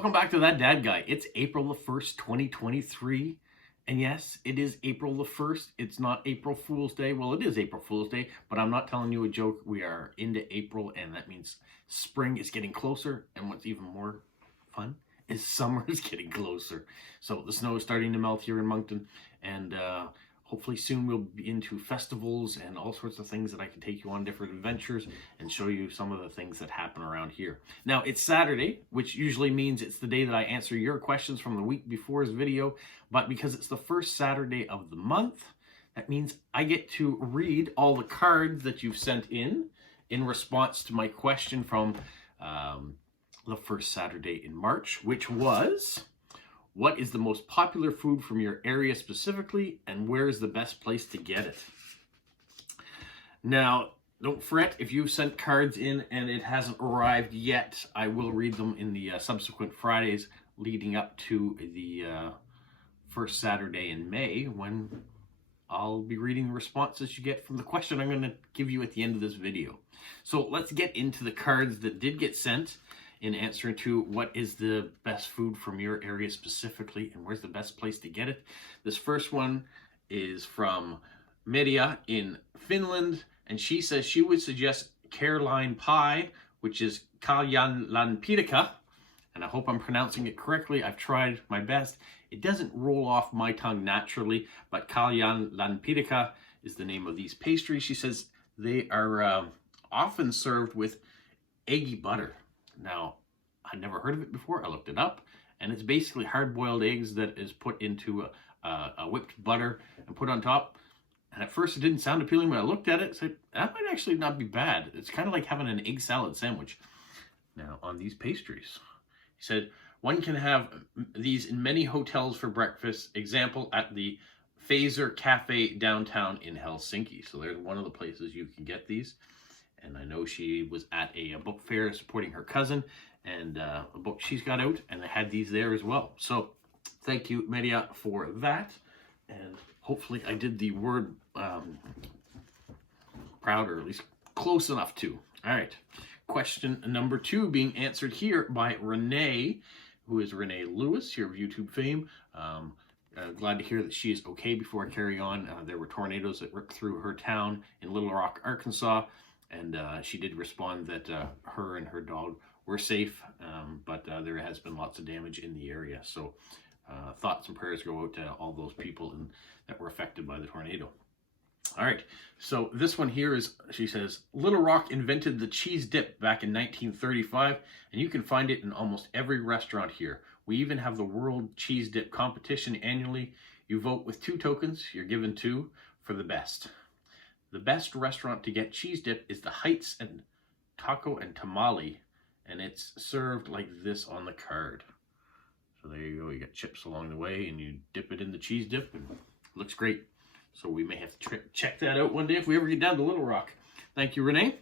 Welcome back to That Dad Guy. It's April the 1st, 2023. And yes, it is April the 1st. It's not April Fool's Day. Well, it is April Fool's Day, but I'm not telling you a joke. We are into April, and that means spring is getting closer. And what's even more fun is summer is getting closer. So the snow is starting to melt here in Moncton, and hopefully soon we'll be into festivals and all sorts of things that I can take you on different adventures and show you some of the things that happen around here. Now, it's Saturday, which usually means it's the day that I answer your questions from the week before's video, but because it's the first Saturday of the month, that means I get to read all the cards that you've sent in response to my question from the first Saturday in March, which was, what is the most popular food from your area specifically, and where is the best place to get it? Now, don't fret if you've sent cards in and it hasn't arrived yet. I will read them in the subsequent Fridays leading up to the first Saturday in May, when I'll be reading the responses you get from the question I'm going to give you at the end of this video. So let's get into the cards that did get sent in answering to what is the best food from your area specifically and where's the best place to get it. This first one is from Media in Finland, and she says she would suggest Caroline pie, which is kaljanlanpidaka, and I hope I'm pronouncing it correctly. I've tried my best. It doesn't roll off my tongue naturally, but kaljanlanpidaka is the name of these pastries. She says they are often served with eggy butter. Now, I'd never heard of it before. I looked it up, and it's basically hard-boiled eggs that is put into a whipped butter and put on top. And at first, it didn't sound appealing. When I looked at it, I said, that might actually not be bad. It's kind of like having an egg salad sandwich. Now, on these pastries, he said, one can have these in many hotels for breakfast. Example, at the Phaser Cafe downtown in Helsinki. So there's one of the places you can get these. And I know she was at a book fair supporting her cousin, and a book she's got out, and they had these there as well. So thank you, Media, for that. And hopefully I did the word proud, or at least close enough to. All right. Question number 2 being answered here by Renee, who is Renee Lewis, here of YouTube fame. Glad to hear that she is okay before I carry on. There were tornadoes that ripped through her town in Little Rock, Arkansas. And she did respond that her and her dog were safe, but there has been lots of damage in the area. So thoughts and prayers go out to all those people that were affected by the tornado. All right, so this one here is, she says, Little Rock invented the cheese dip back in 1935, and you can find it in almost every restaurant here. We even have the World Cheese Dip competition annually. You vote with 2 tokens. You're given 2 for the best. The best restaurant to get cheese dip is the Heights and Taco and Tamale, and it's served like this on the card. So there you go. You got chips along the way, and you dip it in the cheese dip, and it looks great. So we may have to check that out one day if we ever get down to Little Rock. Thank you, Renee.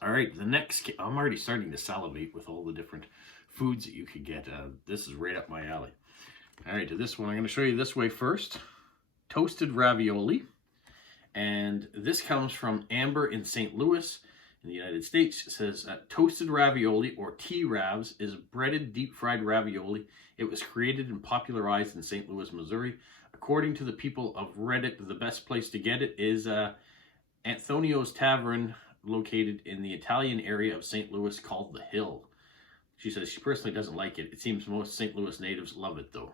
All right, the next, I'm already starting to salivate with all the different foods that you could get. This is right up my alley. All right, to this one, I'm going to show you this way first. Toasted ravioli. And this comes from Amber in St. Louis in the United States. It says, toasted ravioli, or T-Ravs, is breaded deep-fried ravioli. It was created and popularized in St. Louis, Missouri. According to the people of Reddit, the best place to get it is Antonio's Tavern, located in the Italian area of St. Louis called The Hill. She says she personally doesn't like it. It seems most St. Louis natives love it, though.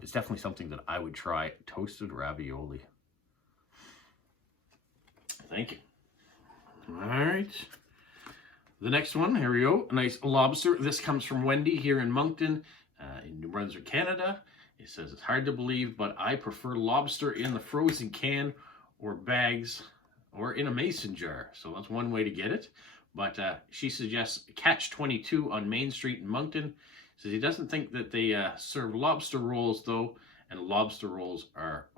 It's definitely something that I would try, toasted ravioli. Thank you. All right. The next one, here we go. A nice lobster. This comes from Wendy here in Moncton, in New Brunswick, Canada. It says, it's hard to believe, but I prefer lobster in the frozen can or bags or in a mason jar. So that's one way to get it. But she suggests Catch 22 on Main Street in Moncton. Says he doesn't think that they serve lobster rolls, though, and lobster rolls are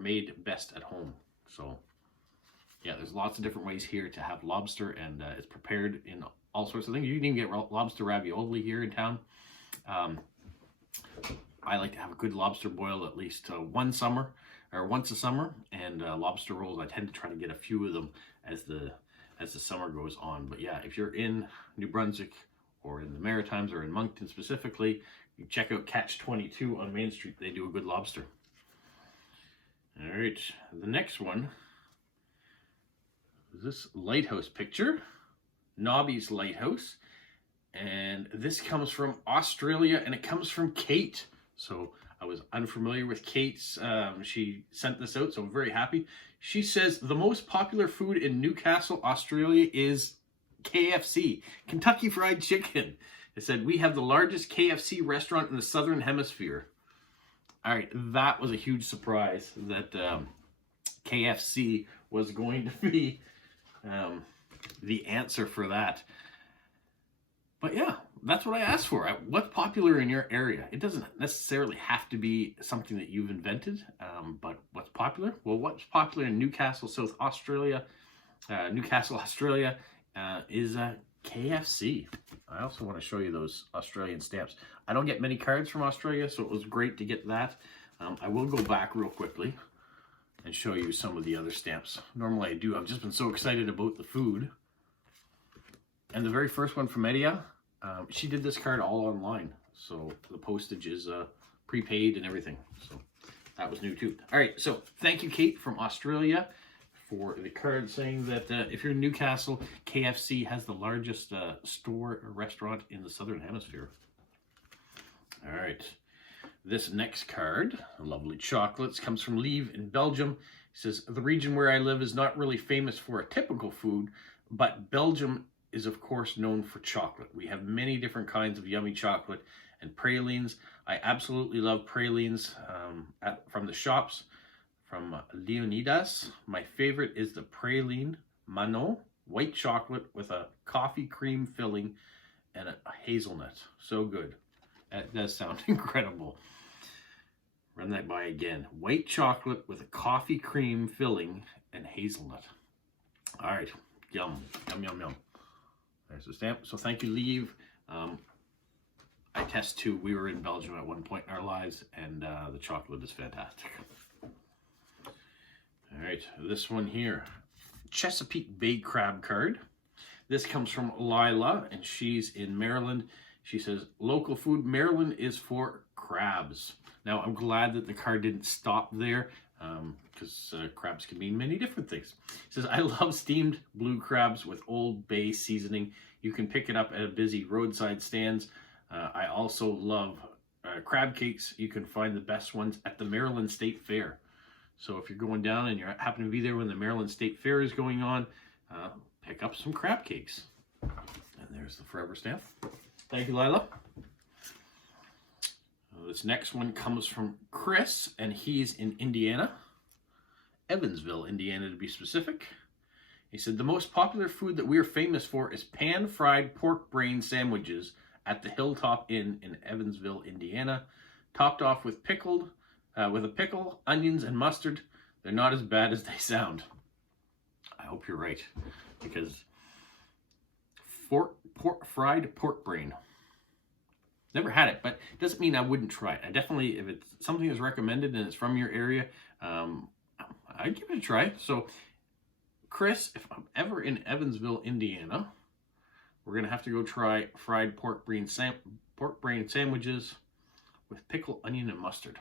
made best at home. So yeah, there's lots of different ways here to have lobster, and it's prepared in all sorts of things. You can even get lobster ravioli here in town. I like to have a good lobster boil at least once a summer, and lobster rolls, I tend to try to get a few of them as the summer goes on. But yeah, if you're in New Brunswick or in the Maritimes or in Moncton specifically, you check out Catch 22 on Main Street. They do a good lobster. All right, the next one is this lighthouse picture, Nobby's Lighthouse. And this comes from Australia, and it comes from Kate. So I was unfamiliar with Kate's. She sent this out, so I'm very happy. She says the most popular food in Newcastle, Australia is KFC, Kentucky Fried Chicken. It said, we have the largest KFC restaurant in the Southern Hemisphere. All right, that was a huge surprise that KFC was going to be the answer for that. But yeah, that's what I asked for. What's popular in your area? It doesn't necessarily have to be something that you've invented, but what's popular? Well, what's popular in Newcastle, South Australia, Newcastle, Australia, is KFC. I also want to show you those Australian stamps. I don't get many cards from Australia, so it was great to get that. I will go back real quickly and show you some of the other stamps. Normally I do. I've just been so excited about the food. And the very first one from Edia, she did this card all online. So the postage is prepaid and everything. So that was new too. All right, so thank you, Kate from Australia, for the card saying that if you're in Newcastle, KFC has the largest store or restaurant in the Southern Hemisphere. All right, this next card, lovely chocolates, comes from Lieve in Belgium. It says, the region where I live is not really famous for a typical food, but Belgium is of course known for chocolate. We have many different kinds of yummy chocolate and pralines. I absolutely love pralines from the shops. From Leonidas, my favorite is the praline Manon, white chocolate with a coffee cream filling and a hazelnut. So good. That does sound incredible. Run that by again. White chocolate with a coffee cream filling and hazelnut. All right. Yum. Yum, yum, yum. There's the stamp. So thank you, Lieve. I test too. We were in Belgium at one point in our lives, and the chocolate is fantastic. All right, this one here, Chesapeake Bay Crab card. This comes from Lila, and she's in Maryland. She says, local food, Maryland is for crabs. Now, I'm glad that the card didn't stop there, because crabs can mean many different things. It says, I love steamed blue crabs with Old Bay seasoning. You can pick it up at a busy roadside stands. I also love crab cakes. You can find the best ones at the Maryland State Fair. So if you're going down and you happen to be there when the Maryland State Fair is going on, pick up some crab cakes. And there's the forever stamp. Thank you, Lila. This next one comes from Chris, and he's in Indiana. Evansville, Indiana to be specific. He said, the most popular food that we are famous for is pan-fried pork brain sandwiches at the Hilltop Inn in Evansville, Indiana, topped off with with a pickle, onions, and mustard. They're not as bad as they sound. I hope you're right, because fried pork brain. Never had it, but it doesn't mean I wouldn't try it. I definitely, if it's something that's recommended and it's from your area, I'd give it a try. So, Chris, if I'm ever in Evansville, Indiana, we're going to have to go try fried pork brain sandwiches with pickle, onion, and mustard.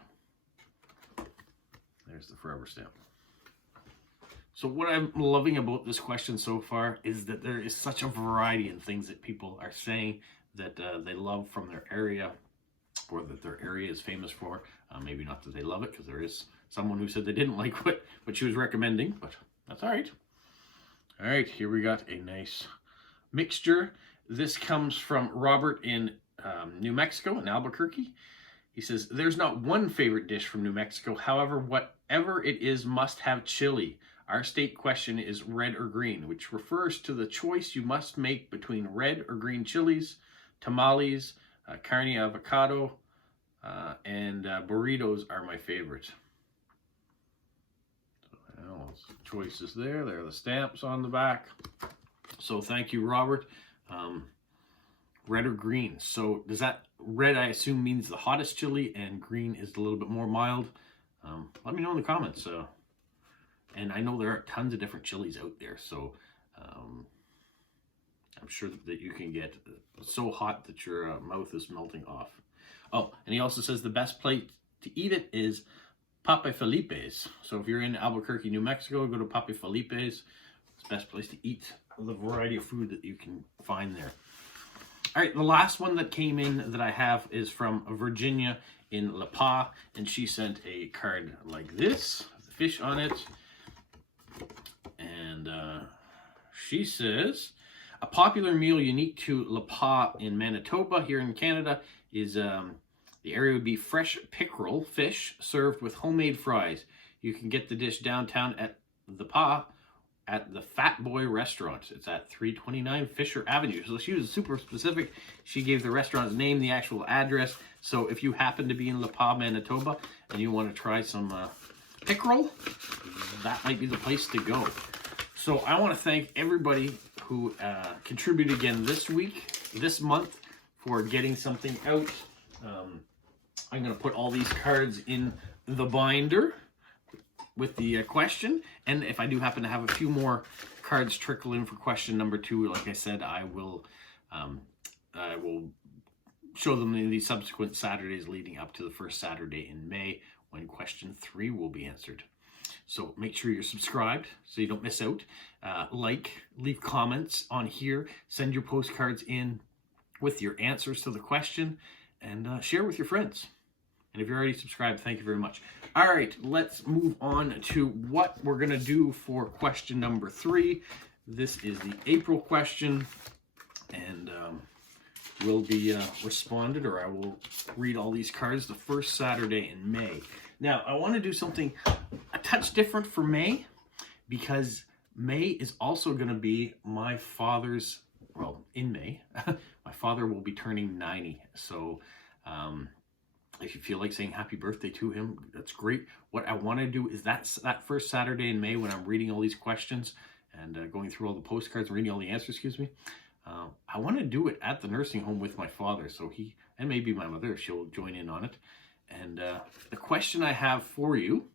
There's the forever stamp. So what I'm loving about this question so far is that there is such a variety in things that people are saying that they love from their area, or that their area is famous for. Maybe not that they love it, because there is someone who said they didn't like what she was recommending, but that's all right. All right, here we got a nice mixture. This comes from Robert in New Mexico, in Albuquerque. He says, there's not one favorite dish from New Mexico. However, whatever it is must have chili. Our state question is red or green, which refers to the choice you must make between red or green chilies, tamales, carne avocado, and burritos are my favorite. So, choices there. There are the stamps on the back. So thank you, Robert. Red or green. So does that red, I assume, means the hottest chili, and green is a little bit more mild? Let me know in the comments. And I know there are tons of different chilies out there, so I'm sure that you can get so hot that your mouth is melting off. Oh, and he also says the best place to eat it is Papi Felipe's. So if you're in Albuquerque, New Mexico, go to Papi Felipe's. It's the best place to eat the variety of food that you can find there. All right, the last one that came in that I have is from Virginia in La Paz, and she sent a card like this, fish on it. And she says, a popular meal unique to La Paz in Manitoba here in Canada is, the area would be fresh pickerel fish served with homemade fries. You can get the dish downtown at La Paz at the Fat Boy restaurant. It's at 329 Fisher Avenue. So she was super specific. She gave the restaurant's name, the actual address. So if you happen to be in La Paz, Manitoba, and you want to try some pickerel, that might be the place to go. So I want to thank everybody who contributed again this month, for getting something out. I'm going to put all these cards in the binder with the question, and if I do happen to have a few more cards trickle in for question number 2, like I said, I will show them in the subsequent Saturdays leading up to the first Saturday in May, when question 3 will be answered. So make sure you're subscribed so you don't miss out. Leave comments on here, send your postcards in with your answers to the question, and share with your friends. And if you're already subscribed, thank you very much. All right, let's move on to what we're going to do for question number 3. This is the April question, and will be responded, or I will read all these cards the first Saturday in May. Now, I want to do something a touch different for May, because May is also going to be my father's, well, in May, my father will be turning 90. So if you feel like saying happy birthday to him, that's great. What I want to do is that first Saturday in May, when I'm reading all these questions and going through all the postcards and reading all the answers, I want to do it at the nursing home with my father. So he, and maybe my mother, if she'll join in on it. And the question I have for you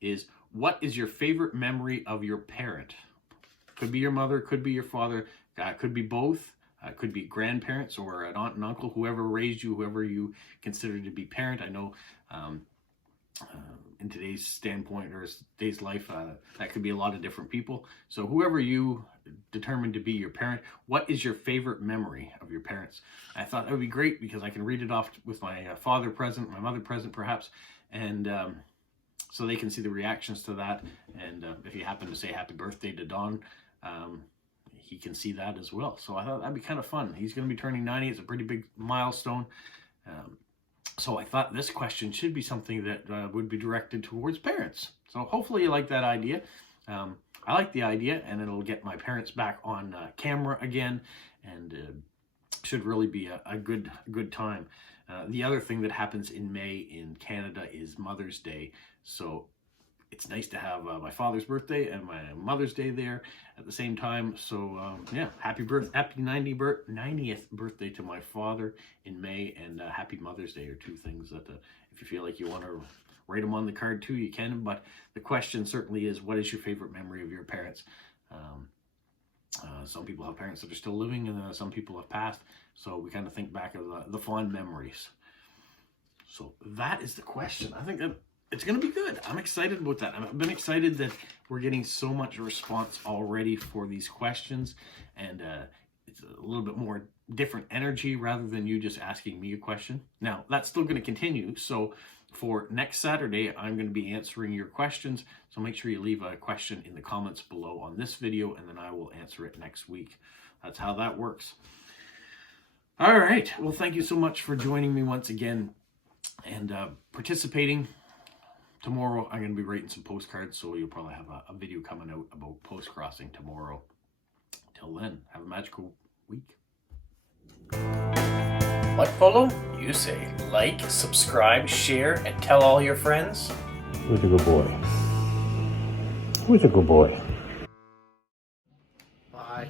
is, what is your favorite memory of your parent? Could be your mother, could be your father, could be both. Could be grandparents or an aunt and uncle, whoever raised you, whoever you consider to be parent. I know in today's standpoint or today's life, that could be a lot of different people. So whoever you determined to be your parent, what is your favorite memory of your parents? I thought that would be great, because I can read it off with my father present, my mother present perhaps, and so they can see the reactions to that. And if you happen to say happy birthday to Don, he can see that as well. So I thought that'd be kind of fun. He's going to be turning 90. It's a pretty big milestone. So I thought this question should be something that would be directed towards parents. So hopefully you like that idea. I like the idea, and it'll get my parents back on camera again, and should really be a good time. The other thing that happens in May in Canada is Mother's Day. So it's nice to have my father's birthday and my Mother's Day there at the same time. So yeah, happy 90th birthday to my father in May, and happy Mother's Day are two things that if you feel like you want to write them on the card too, you can. But the question certainly is, what is your favorite memory of your parents? Some people have parents that are still living, and some people have passed. So we kind of think back of the fond memories. So that is the question. I think that it's going to be good. I'm excited about that. I've been excited that we're getting so much response already for these questions, and it's a little bit more different energy rather than you just asking me a question. Now, that's still going to continue. So for next Saturday, I'm going to be answering your questions. So make sure you leave a question in the comments below on this video, and then I will answer it next week. That's how that works. All right. Well, thank you so much for joining me once again and participating. Tomorrow, I'm going to be writing some postcards, so you'll probably have a video coming out about post-crossing tomorrow. Till then, have a magical week. What, Polo? You say like, subscribe, share, and tell all your friends. Who's a good boy? Who's a good boy? Bye.